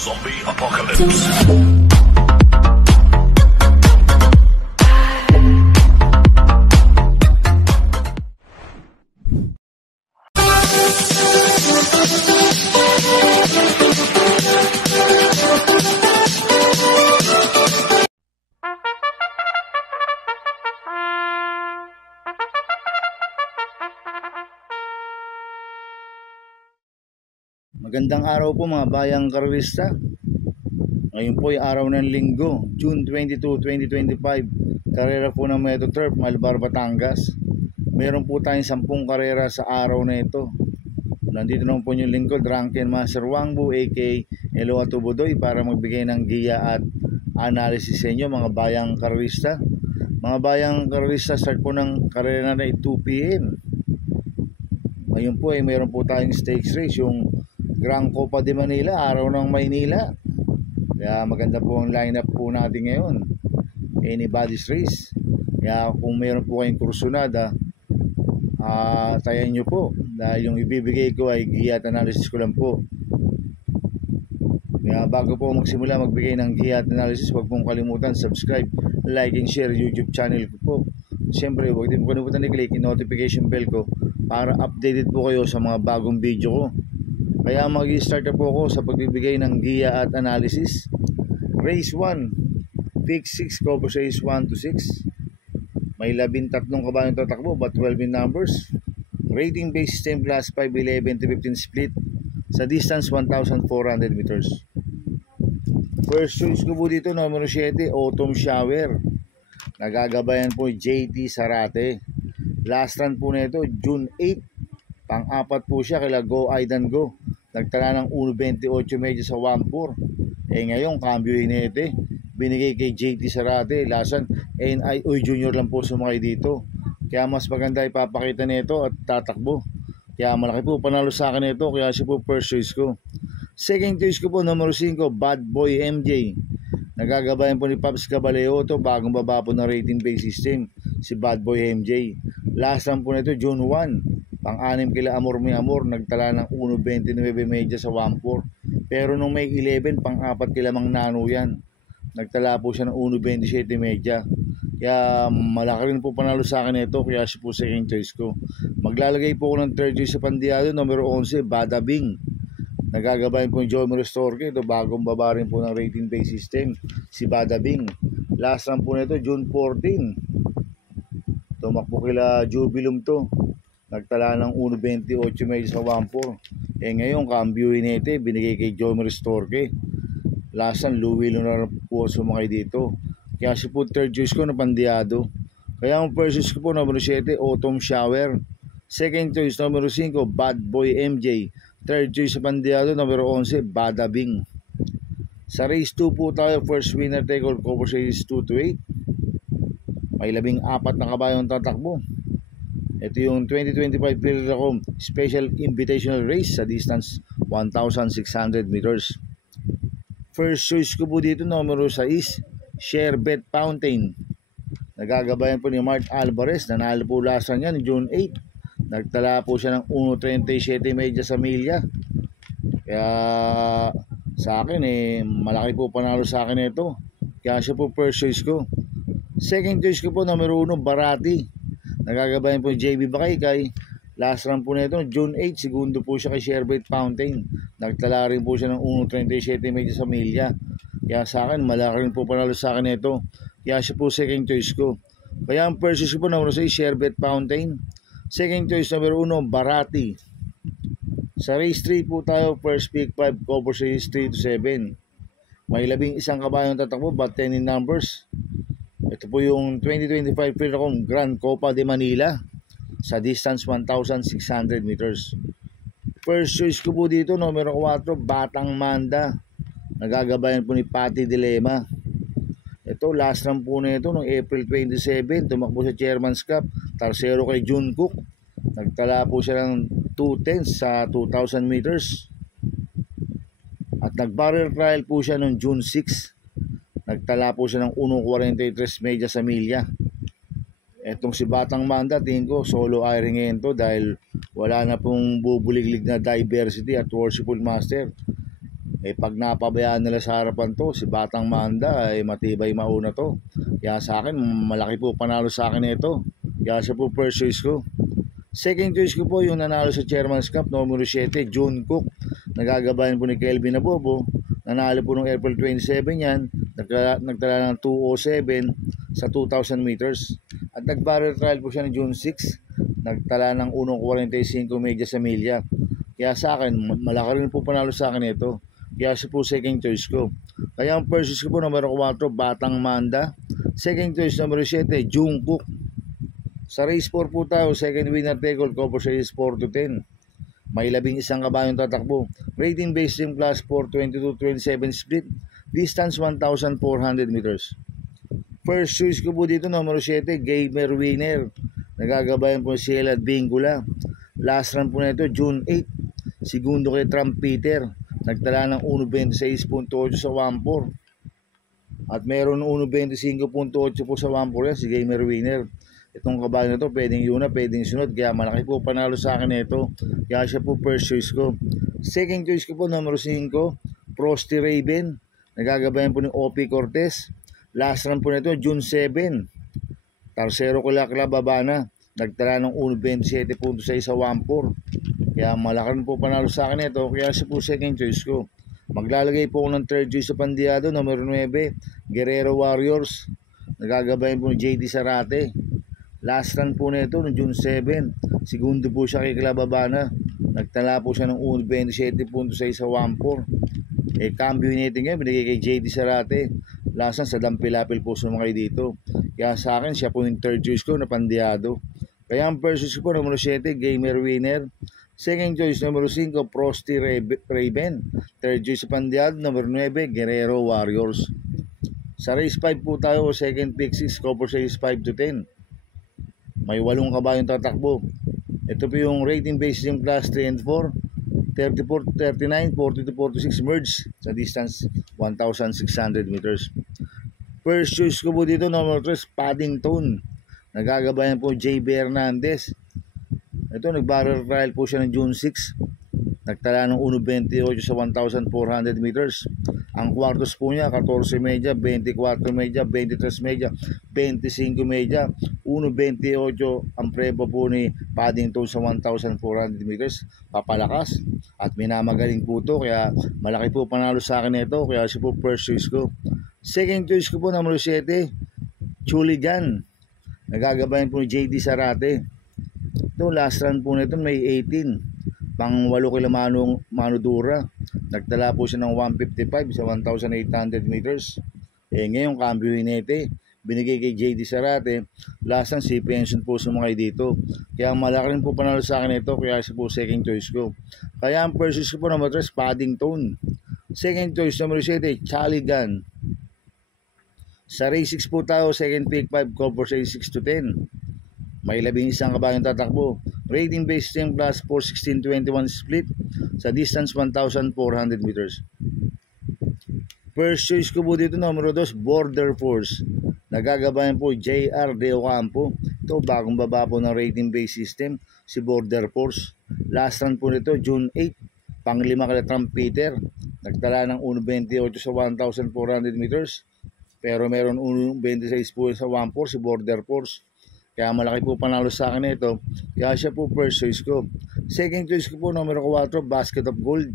Zombie Apocalypse. Magandang araw po mga bayang karerista. Ngayon po ay araw ng linggo, June 22, 2025. Karera po ng Metro Turf, Malbar, Batangas. Meron po tayong 10 karera sa araw na ito. Nandito naman po yung lingkod, Drunken Master Wangbu aka Eloa Tubudoy, para magbigay ng giya at analysis sa inyo mga bayang karerista. Mga bayang karerista, start po ng karera na 2 PM. Ngayon po ay meron po tayong stakes race, yung Grand Copa de Manila, araw ng Maynila. Kaya maganda po ang lineup po natin ngayon. Anybody's race. Kaya kung meron po kayong kursunada, tayan nyo po. Dahil yung ibibigay ko ay giya at analysis ko lang po. Kaya bago po magsimula magbigay ng giya at analysis, huwag pong kalimutan subscribe, like and share YouTube channel ko po. Siyempre huwag din po kalimutan i-click yung notification bell ko para updated po kayo sa mga bagong video ko. Kaya mag-start na po ako sa pagbibigay ng giya at analysis. Race 1, pick 6, cover race 1 to 6. May 13 kabayong tatakbo but 12 in numbers. Rating based system class 5, 11 to 15 split. Sa distance 1,400 meters. First choice ko po dito, numero 7, Autumn Shower. Nagagabayan po JT Sarate. Last run po nito, June 8. Pang-apat po siya kila Go Aidan Go. Nagtala ng 1.28 medyo sa 1.4. Ngayon, cambio hinete. Binigay kay JT Sarate. Lasan, NIO Junior lang po sumakay dito. Kaya mas maganda ipapakita nito at tatakbo. Kaya malaki po panalo sa akin nito. Kaya siya po first choice ko. Second choice ko po, numero 5, Bad Boy MJ. Nagagabayan po ni Pops Caballero to, bagong baba po ng rating based system. Si Bad Boy MJ. Last run po nito, June 1. Pang-anim kila Amor Mi Amor, nagtala ng 1.29 medya sa 1.4. Pero nung may 11, pang-apat kila Mang Nano yan. Nagtala po siya ng 1.27 medya. Kaya malaki rin po panalo sa akin ito, kaya siya po second choice ko. Maglalagay po ko ng third choice sa Pandiado, numero 11, Bada Bing. Nagagabayan po yung Joey Restorque, ito bagong baba rin po ng rating based system, si Bada Bing. Last run po nito, June 14. Tumakbo kila Jubilum to. Nagtala ng 1.28 medyo sa 1.4. Ngayon, cambio hinete, binigay kay Joey Restorque. Lasan, Louie Lunar po sumakay dito. Kaya si po third choice ko na Pandiado. Kaya ang first choice ko po, numero 7, Autumn Shower. Second choice, numero 5, Bad Boy MJ. Third choice sa Pandiado, numero 11, Bada Bing. Sa race 2 po tayo, first winner take all, cover race 2 to 8. May 14 na kabayong tatakbo. Ito yung 2025 Philracom Special Invitational Race sa distance 1,600 meters. First choice ko po dito, numero 6, Sherbet Fountain. Nagagabayan po ni Mart Alvarez. Nanalo po last run yan, June 8. Nagtala po siya ng 1.37 medya sa milya. Kaya sa akin malaki po panalo sa akin ito. Kaya siya po first choice ko. Second choice ko po, numero 1, Barati. Nagagabayan po JB Bakaykay. Last run po nito, June 8, segundo po siya kay Sherbet Fountain. Nagtala rin po siya ng 1.37 medyo sa milya. Kaya sa akin, malaki rin po panalo sa akin ito. Kaya siya po second choice ko. Kaya ang first choice ko po, numero 6, Sherbet Fountain. Second choice, numero 1, Barati. Sa race 3 po tayo, first pick 5, cover race 3 to 7. May 11 kabayong tatakbo, but 10 in numbers. Ito po yung 2025 Philracom Grand Copa de Manila sa distance 1,600 meters. First choice ko po dito, numero 4, Batang Manda. Nagagabayan po ni Patty Dilema. Ito, last run po na ito noong April 27. Tumakbo sa Chairman's Cup. Tarsero kay June Cook. Nagtala po siya ng 2:10 sa 2,000 meters. At nag-barrel trial po siya noong June 6. Nagtala po siya ng 1.43 medya sa milya. Etong si Batang Manda, tingin ko solo airing ngayon to dahil wala na pong bubuliglig na diversity at worshipful master. Pag napabayaan nila sa harapan to, si Batang Manda ay matibay mauna to. Kaya sa akin, malaki po panalo sa akin ito. Kaya siya po first choice ko. Second choice ko po yung nanalo sa Chairman's Cup, numero 7, June Cook. Nagagabayan po ni Kelvin Abobo. Nanalo po noong April 27 yan. Nagtala ng 2:07 sa 2,000 meters. At nag-barrel trial po siya ng June 6. Nagtala ng 1:45 media sa milya. Kaya sa akin, malaki rin po panalo sa akin ito. Kaya siya po second choice ko. Kaya ang first choice ko po, numero 4, Batang Manda. Second choice, numero 7, June Cook. Sa race 4 po tayo, second winner take all, cover sa race 4-10. May 11 kabayong tatakbo. Rating based in class 4, 22-27 split. Distance 1,400 meters. First choice ko po dito, numero 7, Gamer Winner. Nagagabayan po si Elad Bingula. Last run po na ito, June 8. Segundo kay Trump Peter. Nagtala ng 1.26.8 sa 1.4. At meron 1.25.8 po sa 1.4 yan, si Gamer Winner. Itong kabayo na to, pwedeng yuna, pwedeng sunod. Kaya malaki po panalo sa akin ito. Kaya siya po first choice ko. Second choice ko po, numero 5, Frosty Raven. Nagagabayan po ni O.P. Cortez. Last run po na ito, June 7. Tercero ko lakla babana. Nagtala ng 1.27.6 sa 1.4. Kaya malaki rin po panalo sa akin ito. Kaya siya po second choice ko. Maglalagay po ako ng third choice sa Pandiado, numero 9, Guerrero Warriors. Nagagabayan po ni J.D. Sarate. Last run po na ito noong June 7. Segundo po siya kay Calababana. Nagtala po siya ng 1.27.6 sa 1.4. Cambio natin ngayon, binigay kay J.D. Sarate. Last run sa Dampilapil po sa mga dito. Kaya sa akin, siya po yung third choice ko na Pandiado. Kaya ang first choice ko, numero 7, Gamer Winner. Second choice, numero 5, Frosty Raven. Third choice sa Pandiado, numero 9, Guerrero Warriors. Sa race 5 po tayo, second pick 6, cover sa race 5-10. May 8 kabayong tatakbo. Ito po yung rating based yung class 3 and 4. 34-39, 42-46 merge sa distance 1,600 meters. First choice ko po dito, number 3, Paddington. Nagagabayan po J.B. Hernandez. Ito, nag-barrel trial po siya ng June 6. Nagtala ng 1.28 sa 1,400 meters. Ang kwartos po niya, 14 media, 24 media, 23 media, 25 media, 1.28 ang preba po ni Paddington sa 1,400 meters. Papalakas at minamagaling po ito. Kaya malaki po panalo sa akin ito. Kaya siya po first choice ko. Second choice ko po, number 7, Chuligan. Nagagabayan po ni J.D. Sarate. Ito, last run po nito may 18. Pang 8 kila Manudura. Nagtala po siya ng 155 sa 1,800 meters. Ngayon, cambio hinete. Binigay kay J.D. Sarate. Last run, si pension po sa mga dito. Kaya malaki rin po panalo sa akin ito. Kaya siya po second choice ko. Kaya ang first choice ko po, number 3, Paddington. Second choice, number 7, Chaligan. Sa race 6 po tayo, second pick 5, cover sa 6-10. May 11 kabayong tatakbo. Rating based yung class 4, 16-21 split sa distance 1,400 meters. First choice ko po dito, numero 2, Border Force. Nagagabayan po J.R. De Ocampo. Ito, bagong baba po ng rating based system, si Border Force. Last run po nito, June 8. Pang-5 kala Trump Peter. Nagtala ng 1.28 sa 1,400 meters. Pero meron 1.26 po sa 1.4 si Border Force. Kaya malaki po panalo sa akin ito. Kaya siya po first choice ko. Second choice ko po, numero 4, Basket of Gold.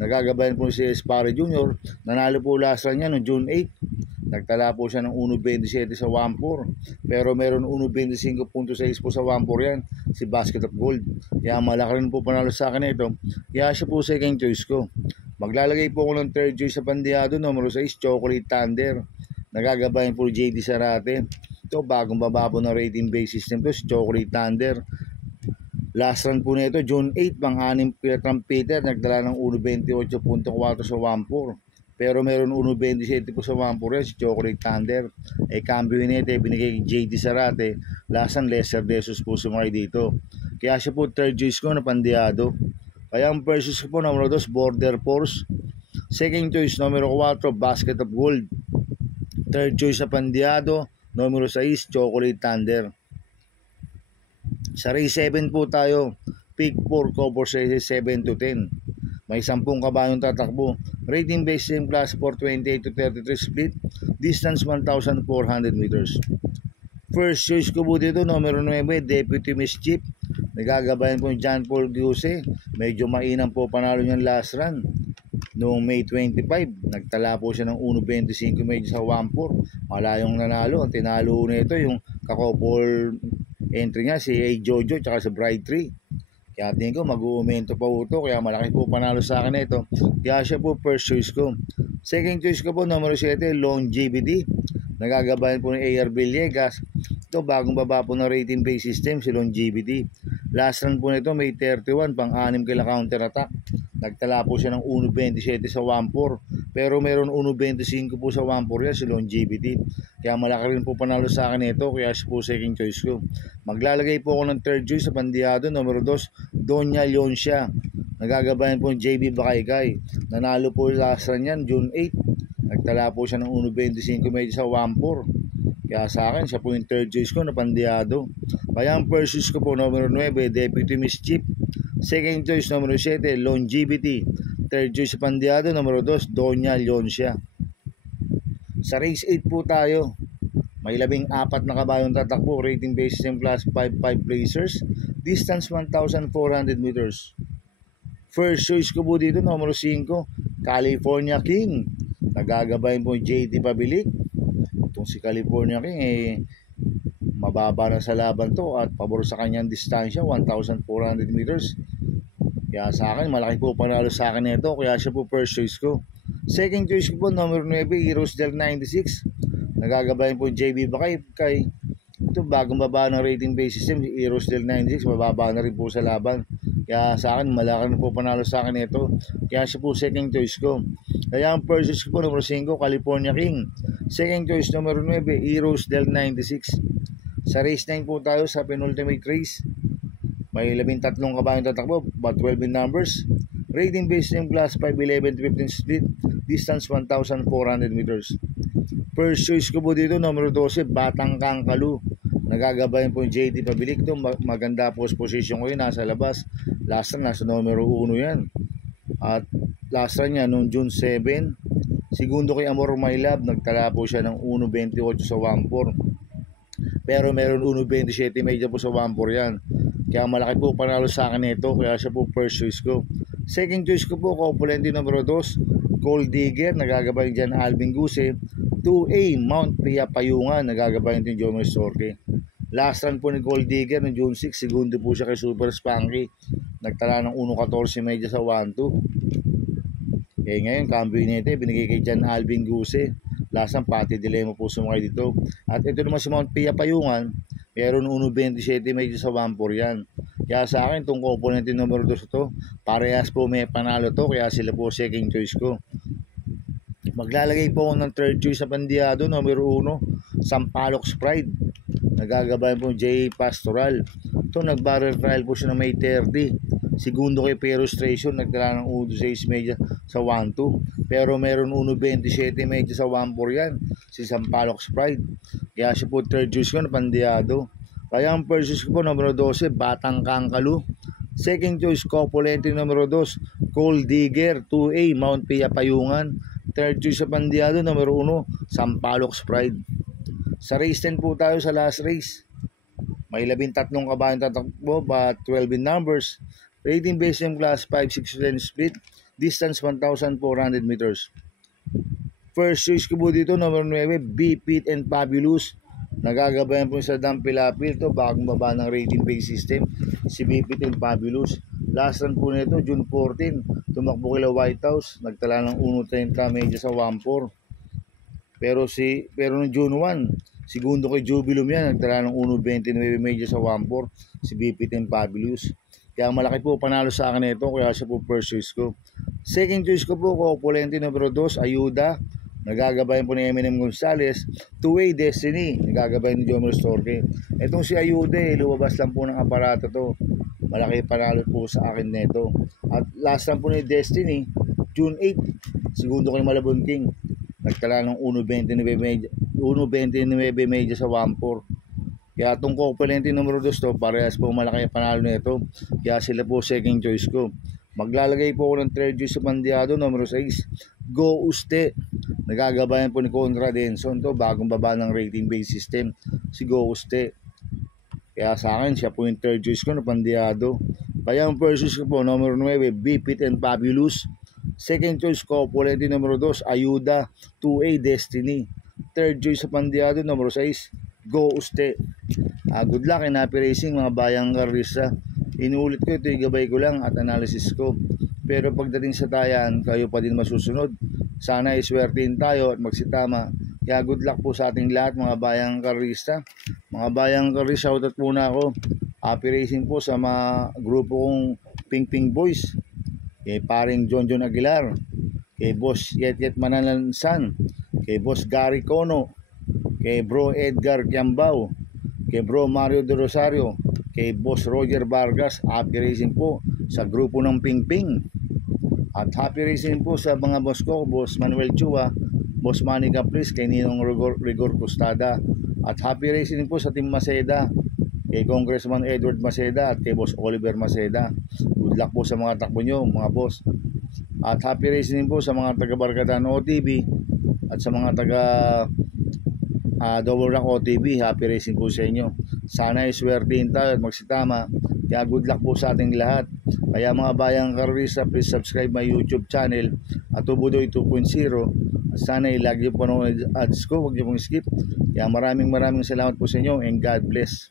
Nagagabayan po si Espare Jr. Nanalo po last run niya noong June 8. Nagtala po siya ng 1.27 sa 1.4. Pero meron 1.25.6 po sa 1.4 yan. Si Basket of Gold. Kaya malaki rin po panalo sa akin ito. Kaya siya po second choice ko. Maglalagay po ako ng third choice sa Pandiado, numero 6, Chocolate Thunder. Nagagabayan po J.D. Sarate. Ito, bagong bababo ng rating based system to, si Chocolate Thunder. Last run po nito, June 8, pang-6 Trump Peter, nagdala ng 1.28.4 sa 1.4. Pero meron 1.27 po sa 1.4 si Chocolate Thunder. Cambio nito, binigay kay J.D. Sarate. Last run, Lesser Desos po sumay dito. Kaya siya po third choice ko na Pandiado. Kaya ang first choice ko po, numero 2, Border Force. Second choice, numero 4, Basket of Gold. Third choice sa Pandiado, numero 6, Chocolate Thunder. Sa race 7 po tayo, pick 4, cover sa 7-10. May 10 kabayong tatakbo. Rating base same class for 28 to 33 split. Distance 1,400 meters. First choice ko po dito, numero 9, Deputy Miss Chief. Nagagabayan po yung John Paul Giuse. Medyo mainam po panalo niyang last run. Noong May 25, nagtala po siya ng 1.25 medyo sa 1-4. Malayong nanalo. Ang tinalo nito yung kakopol entry niya, si A. Jojo tsaka sa Bride 3. Kaya tingin ko mag-uumento pa po ito. Kaya malaki po panalo sa akin ito. Kaya siya po first choice ko. Second choice ko po, numero 7, Longevity. Nagagabayan po ni A.R. Villegas. Ito, bagong baba po ng rating base system, si Longevity. Last run po nito, May 31, pang-6 kila counter attack. Nagtala po siya ng 1.27 sa 1-4. Pero meron 1.25 po sa 1-4 yan, si Longevity. Kaya malaki rin po panalo sa akin ito, kaya siya po second choice ko. Maglalagay po ako ng third choice sa pandiyado, numero 2, Doña Leoncia. Nagagabayan po ng JB Bakaykay. Nanalo po last run yan, June 8. Nagtala po siya ng 1.25 medyo sa 1-4. Kaya sa akin, siya po yung third choice ko na pandiyado. Kaya ang first choice ko po, numero 9, Deputy Miss Chief. Second choice, numero 7, Longevity. Third choice sa pandiyado, numero 2, Doña Leoncia. Sa race 8 po tayo. May 14 na kabayong tatakbo. Rating base system class 5 racers. Distance 1,400 meters. First choice ko po dito, numero 5, California King. Nagagabayan po JT Pabilik. Itong si California King mababa na sa laban to at pabor sa kanyang distansya 1,400 meters. Kaya sa akin, malaki po panalo sa akin nito. Kaya siya po first choice ko. Second choice ko po, numero 9, Heroes del 96. Nagagabayan po JB Bakaykay. Ito, bagong baba ng rating base system, Heroes del 96. Mababa na rin po sa laban. Kaya sa akin, malaki na po panalo sa akin ito. Kaya siya po second choice ko. Kaya ang first choice ko po, numero 5, California King. Second choice, numero 9, Heroes del 96. Sa race 9 po tayo sa penultimate race. May 13 kabayong tatakbo, but 12 in numbers. Rating base yung class 5, 11 to 15 split. Distance 1,400 meters. First choice ko po dito, numero 12, Batang Kangkalu. Nagagabayan po yung JT Pabilik. Ito, maganda po position ko yun, nasa labas. Last run, nasa numero 1 yan. At last run niya, noong June 7, segundo kay Amor My Love, nagtala po siya ng 1.28 sa 1-4. Pero meron 1.27 medyo po sa 1-4 yan. Kaya malaki po panalo sa akin ito. Kaya siya po first choice ko. Second choice ko po, Kopulente numero 2, Gold Digger. Nagagabayan dyan Alvin Guse. 2A, Mount Pia Payungan. Nagagabayan din Jomer Sorke. Last run po ni Gold Digger ng June 6. Segundo po siya kay Super Spanky. Nagtala ng 1.14 medyo sa 1-2. Eh ngayon, cambio nito, binigay kay Jan Alvin Guse. Lasang pati dilema po sumakay dito. At ito naman si Mount Pia Payungan. Meron 1.27 medyo sa 1-4 yan. Kaya sa akin, itong component numero 2 ito, parehas po may panalo to. Kaya sila po second choice ko. Maglalagay po ako ng third choice sa pandiyado, numero 1, Sampaloc Pride. Nagagabayan po J. Pastoral. Ito, nag-barrel trial po siya ng May 30. Segundo kay Pero Station, nagdala ng 1.6 medyo sa 1-2. Pero meron 1.27 medyo sa 1-4 yan, si Sampaloc Pride. Kaya siya po third choice ko na pandiyado. Kaya ang first choice ko po, numero 12, Batang Kangkalu. Second choice, Kopulente numero 2, Gold Digger. 2A, Mount Pia Payungan. Third choice sa pandiyado, numero 1, Sampaloc Pride. Sa race 10 po tayo sa last race. May 13 kabayong tatakbo, but 12 in numbers. Rating base yung class 5, 6, 10 split. Distance 1,400 meters. First choice ko po dito, number 9, B-Pit and Fabulous. Nagagabayan po sa Dampilapil. Ito, bagong baba ng rating base system, si B-Pit and Fabulous. Last run po nito, June 14. Tumakbo kila White House. Nagtala ng 1.30 medyo sa 1-4. Pero noong June 1, segundo kay Jubilum yan. Nagtala ng 1.29 medyo sa 1-4. Si B-Pit and Fabulous. Kaya malaki po panalo sa akin ito. Kaya siya po first choice ko. Second choice ko po, Kopulente numero 2, Ayuda. Nagagabayan po ni Eminem Gonzalez. 2A, Destiny. Nagagabayan ni Jomer Storke. Itong si Ayuda, lumabas lang po ng aparato to. Malaki panalo po sa akin nito. At last lang po ni Destiny, June 8. Segundo kay Malabon King. Nagtala ng 1.29 medyo sa 1-4. Kaya itong Kopulente numero 2 to, parehas po malaki panalo nito. Kaya sila po second choice ko. Maglalagay po ako ng third choice sa pandiyado, numero 6, Go Uste. Nagagabayan po ni Conrad Enson to, bagong baba ng rating based system, si Go Uste. Kaya sa akin, siya po yung third choice ko na Pandiado. Kaya ang first choice ko po, numero 9, Bipit and Fabulous. Second choice ko, Polente numero 2, Ayuda, 2A Destiny. Third choice sa Pandiado, numero 6, Go Uste. Good luck and happy racing mga bayang karista. Inuulit ko, ito yung gabay ko lang at analysis ko. Pero pagdating sa tayan, kayo pa din masusunod. Sana iswertein tayo at magsitama. Kaya good luck po sa ating lahat mga bayang karista. Mga bayang karista, shoutout muna ako. Happy racing po sa mga grupo kong Ping Ping Boys. Kay paring John Aguilar. Kay Boss Yet Manalansan. Kay Boss Gary Cono. Kay Bro Edgar Kiambao. Kay Bro Mario De Rosario. Kay Boss Roger Vargas. Happy racing po sa grupo ng Ping Ping. At happy racing po sa mga boss ko, Boss Manuel Chua, Boss Manny Caprice, kay Ninong Rigor Costada. At happy racing po sa Team Maceda, kay Congressman Edward Maceda at kay Boss Oliver Maceda. Good luck po sa mga takbo nyo, mga boss. At happy racing po sa mga taga-Barkadaan OTV at sa mga taga Double Rock OTV. Happy racing po sa inyo. Sana iswertein tayo at magsitama. Kaya good luck po sa ating lahat. Kaya mga bayang karista, please subscribe my YouTube channel at Tubudoy 2.0. Sana ilagi po ng ads ko, huwag niyo pong skip. Kaya maraming salamat po sa inyo and God bless.